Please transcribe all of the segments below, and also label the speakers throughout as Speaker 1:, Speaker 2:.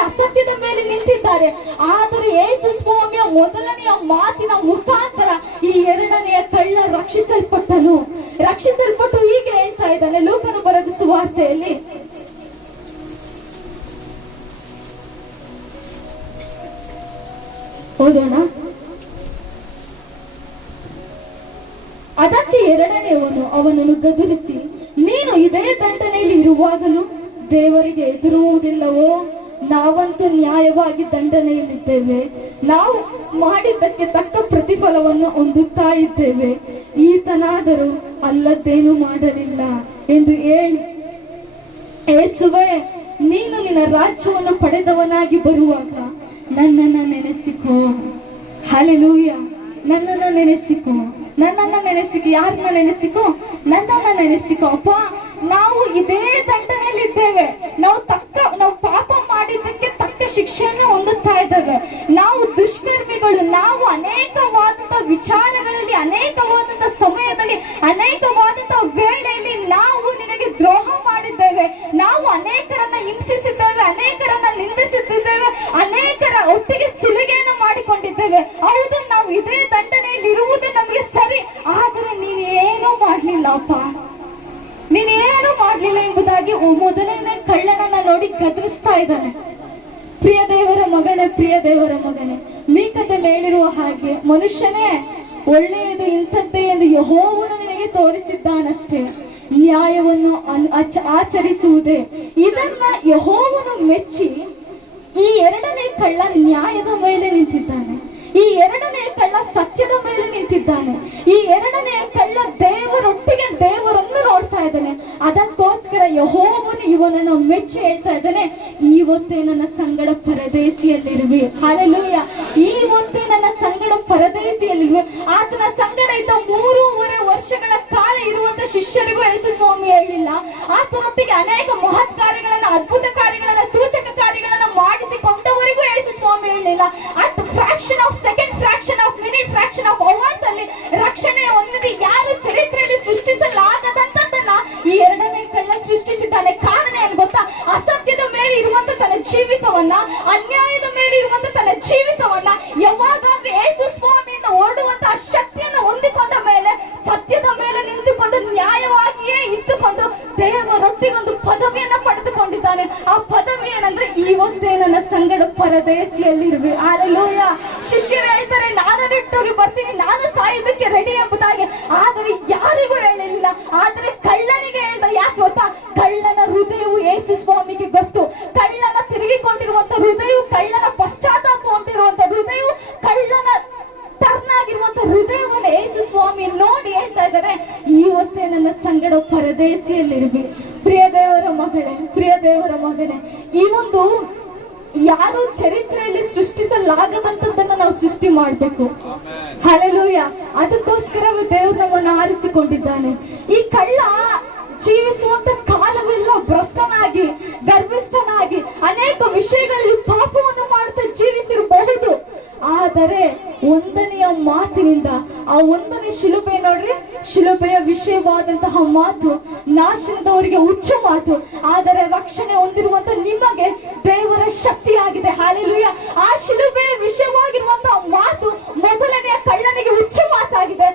Speaker 1: ಮೇಲೆ ಅಸತ್ಯದ ಮೇಲೆ ನಿಂತಿದ್ದಾರೆ. ಆದರೆ ಯೇಸು ಸ್ವಾಮಿಯ ಮೊದಲನೆಯ ಮಾತಿನ ಮುಖಾಂತರ ಈ ಎರಡನೆಯ ಕಳ್ಳ ರಕ್ಷಿಸಲ್ಪಟ್ಟನು. ರಕ್ಷಿಸಲ್ಪಟ್ಟು ಹೀಗೆ ಹೇಳ್ತಾ ಇದ್ದಾನೆ ಲೋಕನ ಬರದಿಸುವ ಸುವಾರ್ತೆಯಲ್ಲಿ. ಹೋದೋಣ ಅದಕ್ಕೆ ಎರಡನೆಯವನು ಅವನನ್ನು ಗದುರಿಸಿ, ನೀನು ಇದೇ ದಂಡನೆಯಲ್ಲಿ ಇರುವಾಗಲೂ ದೇವರಿಗೆ ಎದುರುವುದಿಲ್ಲವೋ ನಾವಂತೂ ನ್ಯಾಯವಾಗಿ ದಂಡನೆಯಲ್ಲಿದ್ದೇವೆ. ನಾವು ಮಾಡಿದ್ದಕ್ಕೆ ತಕ್ಕ ಪ್ರತಿಫಲವನ್ನು ಹೊಂದುತ್ತಾ ಇದ್ದೇವೆ. ಈತನಾದರೂ ಅಲ್ಲದ್ದೇನು ಮಾಡಲಿಲ್ಲ ಎಂದು ಹೇಳಿ ಏಸುವೆ ನೀನು ನಿನ್ನ ರಾಜ್ಯವನ್ನು ಪಡೆದವನಾಗಿ ಬರುವಾಗ ನನ್ನನ್ನ ನೆನೆಸಿಕೋ. ಹಲೆಲೂಯ ನನ್ನನ್ನ ನೆನೆಸಿಕೋ. ನನ್ನನ್ನ ನೆನೆಸಿಕೋ. ಯಾರನ್ನ ನೆನೆಸಿಕೋ? ನನ್ನನ್ನ ನೆನೆಸಿಕೋ. ಅಪ್ಪ, ನಾವು ಇದೇ ಇದ್ದೇವೆ ನಾವು ದುಷ್ಕರ್ಮಿಗಳು, ನಾವು ಅನೇಕವಾದಂತ ವಿಚಾರಗಳಲ್ಲಿ, ಅನೇಕವಾದಂತ ಸಮಯದಲ್ಲಿ, ಅನೇಕವಾದಂತ ವೇಳೆಯಲ್ಲಿ ನಾವು ನಿನಗೆ ದ್ರೋಹ ಮಾಡಿದ್ದೇವೆ. ನಾವು ಅನೇಕರನ್ನ ಹಿಂಸಿಸಿದ್ದೇವೆ, ಅನೇಕರನ್ನ ನಿಂದಿಸುತ್ತಿದ್ದೇವೆ ಅನೇಕರ ಒಟ್ಟಿಗೆ ಸುಲಿಗೆಯನ್ನು ಮಾಡಿಕೊಂಡಿದ್ದೇವೆ. ಹೌದು, ನಾವು ಇದೇ ದಂಡನೆಯಲ್ಲಿ ಇರುವುದು ನಮಗೆ ಸರಿ, ಆದರೆ ನೀನು ಏನೂ ಮಾಡ್ಲಿಲ್ಲ ಅಪ್ಪ ನೀನು ಏನು ಮಾಡ್ಲಿಲ್ಲ ಎಂಬುದಾಗಿ ಮೊದಲನೇ ಕಳ್ಳನನ್ನ ನೋಡಿ ಗದರಿಸ್ತಾ ಇದ್ದಾನೆ. ಪ್ರಿಯ ದೇವರ ಮಗನೇ, ಪ್ರಿಯ ದೇವರ ಮಗನೇ, ಮೀಕದಲ್ಲಿ ಹೇಳಿರುವ ಹಾಗೆ ಮನುಷ್ಯನೇ ಒಳ್ಳೆಯದು ಇಂಥದ್ದೇ ಎಂದು ಯಹೋವನು ನಿನಗೆ ತೋರಿಸಿದ್ದಾನಷ್ಟೇ. ನ್ಯಾಯವನ್ನು ಆಚರಿಸುವುದೇ. ಇದನ್ನ ಯಹೋವನು ಮೆಚ್ಚಿ ಈ ಎರಡನೇ ಕಳ್ಳ ನ್ಯಾಯದ ಮೇಲೆ ನಿಂತಿದ್ದಾನೆ. ಈ ಎರಡನೇ ಕಳ್ಳ ಸತ್ಯದ ಮೇಲೆ ನಿಂತಿದ್ದಾನೆ. ಈ ಎರಡನೇ ಕಳ್ಳ ದೇವರೊಟ್ಟಿಗೆ ದೇವರನ್ನು ನೋಡ್ತಾ ಇದ್ದಾನೆ. ಅದಕ್ಕೋಸ್ಕರ ಯಹೋವನು ಇವನನ್ನು ಮೆಚ್ಚಿ ಹೇಳ್ತಾ ಇದ್ದಾನೆ ಇವತ್ತೇ ನನ್ನ ಸಂಗಡ ಪರದೇಶಿಯಲ್ಲಿರುವೆ ಈ ಮುಂದೆ ನನ್ನ ಸಂಗಡ ಪರದೇಶಿಯಲ್ಲಿರುವೆ ಆತನ ಸಂಗಡ ಇದ್ದ ಮೂರೂವರೆ ವರ್ಷಗಳ ಕಾಲ ಇರುವಂತ ಶಿಷ್ಯರಿಗೂ ಯೇಸು ಸ್ವಾಮಿ ಹೇಳಿಲ್ಲ. ಆತನೊಟ್ಟಿಗೆ ಅನೇಕ ಮಹತ್ ಕಾರ್ಯಗಳನ್ನ ಅದ್ಭುತ ಇವತ್ತೇ ನನ್ನ ಸಂಗಡ ಪರದೇಶಿಯಲ್ಲಿರುವೆ ಆಲೆಲೂಯ ಶಿಷ್ಯರು ಹೇಳ್ತಾರೆ, ನಾನು ನೆಟ್ಟೋಗಿ ಬರ್ತೀನಿ, ನಾನು ಸಾಯೋದಕ್ಕೆ ರೆಡಿ ಎಂಬುದಾಗಿ. ಆದರೆ ಯಾರಿಗೂ ಹೇಳಿಲ್ಲ ಆದರೆ ಕಳ್ಳನಿಗೆ ಹೇಳ್ದ ಯಾಕೆ ಗೊತ್ತಾ? ಕಳ್ಳನ ಹೃದಯವು ಯೇಸು ಸ್ವಾಮಿಗೆ ಗೊತ್ತು. ಕಳ್ಳನ ತಿರುಗಿಕೊಂಡಿರುವಂತ ಹೃದಯವು ಕಳ್ಳನ ಪಶ್ಚಾತ್ತಾಪ ಹೊಂದಿರುವಂತ ಹೃದಯವು ಕಳ್ಳನ ಟರ್ನ್ ಆಗಿರುವಂತ ಹೃದಯವನ್ನು ಯೇಸು ಸ್ವಾಮಿ ನೋಡಿ ಹೇಳ್ತಾ ಇದ್ದಾರೆ. ಇವತ್ತೇ ನನ್ನ ಸಂಗಡ ಪರದೇಶಿಯಲ್ಲಿರುವೆ ಪ್ರಿಯ ದೇವರ ಮಗಳೇ, ಪ್ರಿಯ ದೇವರ ಮಗನೇ, ಈ ಒಂದು ಯಾರು ಚರಿತ್ರೆಯಲ್ಲಿ ಸೃಷ್ಟಿಸಲಾಗದಂತದ್ದನ್ನ ನಾವು ಸೃಷ್ಟಿ ಮಾಡ್ಬೇಕು. ಹಲಲೂಯ ಅದಕ್ಕೋಸ್ಕರ ದೇವರು ನಮ್ಮನ್ನು ಆರಿಸಿಕೊಂಡಿದ್ದಾನೆ. ಈ ಕಳ್ಳ ಜೀವಿಸುವಂತ ಕಾಲವೆಲ್ಲ ಭ್ರಷ್ಟನಾಗಿ ಗರ್ವಿಷ್ಠನಾಗಿ ಅನೇಕ ವಿಷಯಗಳಲ್ಲಿ ಪಾಪವನ್ನು ಮಾಡುತ್ತಾ ಜೀವಿಸಿರಬಹುದು. ಆದರೆ ಒಂದನೆಯ ಮಾತಿನಿಂದ ಆ ಒಂದನೇ ಶಿಲುಬೆ ನೋಡ್ರಿ ಶಿಲುಬೆಯ ವಿಷಯವಾದಂತಹ ಮಾತು, ನಾಶನದವರಿಗೆ ಹುಚ್ಚು ಮಾತು, ಆದರೆ ರಕ್ಷಣೆ ಹೊಂದಿರುವಂತಹ ನಿಮಗೆ ದೇವರ ಶಕ್ತಿಯಾಗಿದೆ. ಹಾಲೆಲೂಯ ಆ ಶಿಲುಬೆಯ ವಿಷಯವಾಗಿರುವಂತಹ ಮಾತು ಮೊದಲನೆಯ ಕಳ್ಳನಿಗೆ ಹುಚ್ಚು ಮಾತಾಗಿದೆ.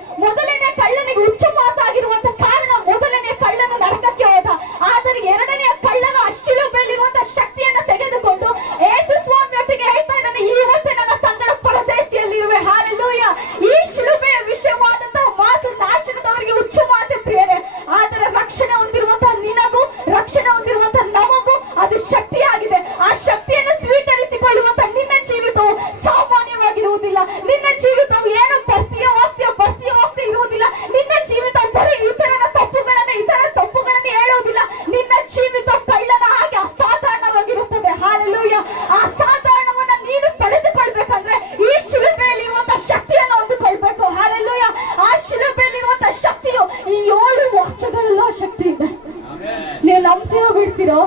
Speaker 1: ಬಿಡ್ತಿರೋ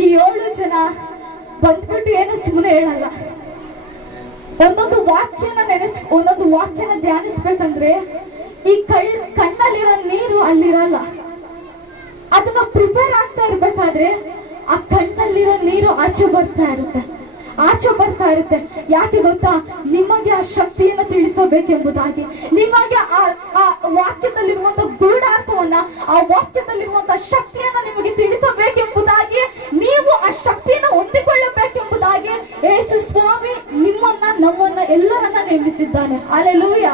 Speaker 1: ಈ ಏಳು ಜನ ಬಂದ್ಬಿಟ್ಟು ಏನು ಸುಮ್ಮನೆ ಹೇಳಲ್ಲ. ಒಂದೊಂದು ವಾಕ್ಯನ ನೆನೆಸ್, ಒಂದೊಂದು ವಾಕ್ಯನ ಧ್ಯಾನಿಸ್ಬೇಕಂದ್ರೆ ಈ ಕಳ್ ಕಣ್ಣಲ್ಲಿರೋ ನೀರು ಅಲ್ಲಿರಲ್ಲ. ಅದನ್ನ ಪ್ರಿಪೇರ್ ಆಗ್ತಾ ಇರ್ಬೇಕಾದ್ರೆ ಆ ಕಣ್ಣಲ್ಲಿರೋ ನೀರು ಆಚೆ ಬರ್ತಾ ಇರುತ್ತೆ. ಆಚೆ ಬರ್ತಾ ಇರುತ್ತೆ. ಯಾಕೆ ಗೊತ್ತಾ? ನಿಮಗೆ ಆ ಶಕ್ತಿಯನ್ನು ತಿಳಿಸಬೇಕೆಂಬುದಾಗಿ. ನಿಮಗೆ ಆ ಆ ವಾಕ್ಯದಲ್ಲಿರುವಂತ ಗೂಢಾರ್ಥವನ್ನ, ಆ ವಾಕ್ಯದಲ್ಲಿರುವಂತ ಶಕ್ತಿಯನ್ನ ನಿಮ್ಮನ್ನ ಎಲ್ಲರನ್ನ ನೇಮಿಸಿದ್ದಾನೆ. ಅಲೆಲೂಯ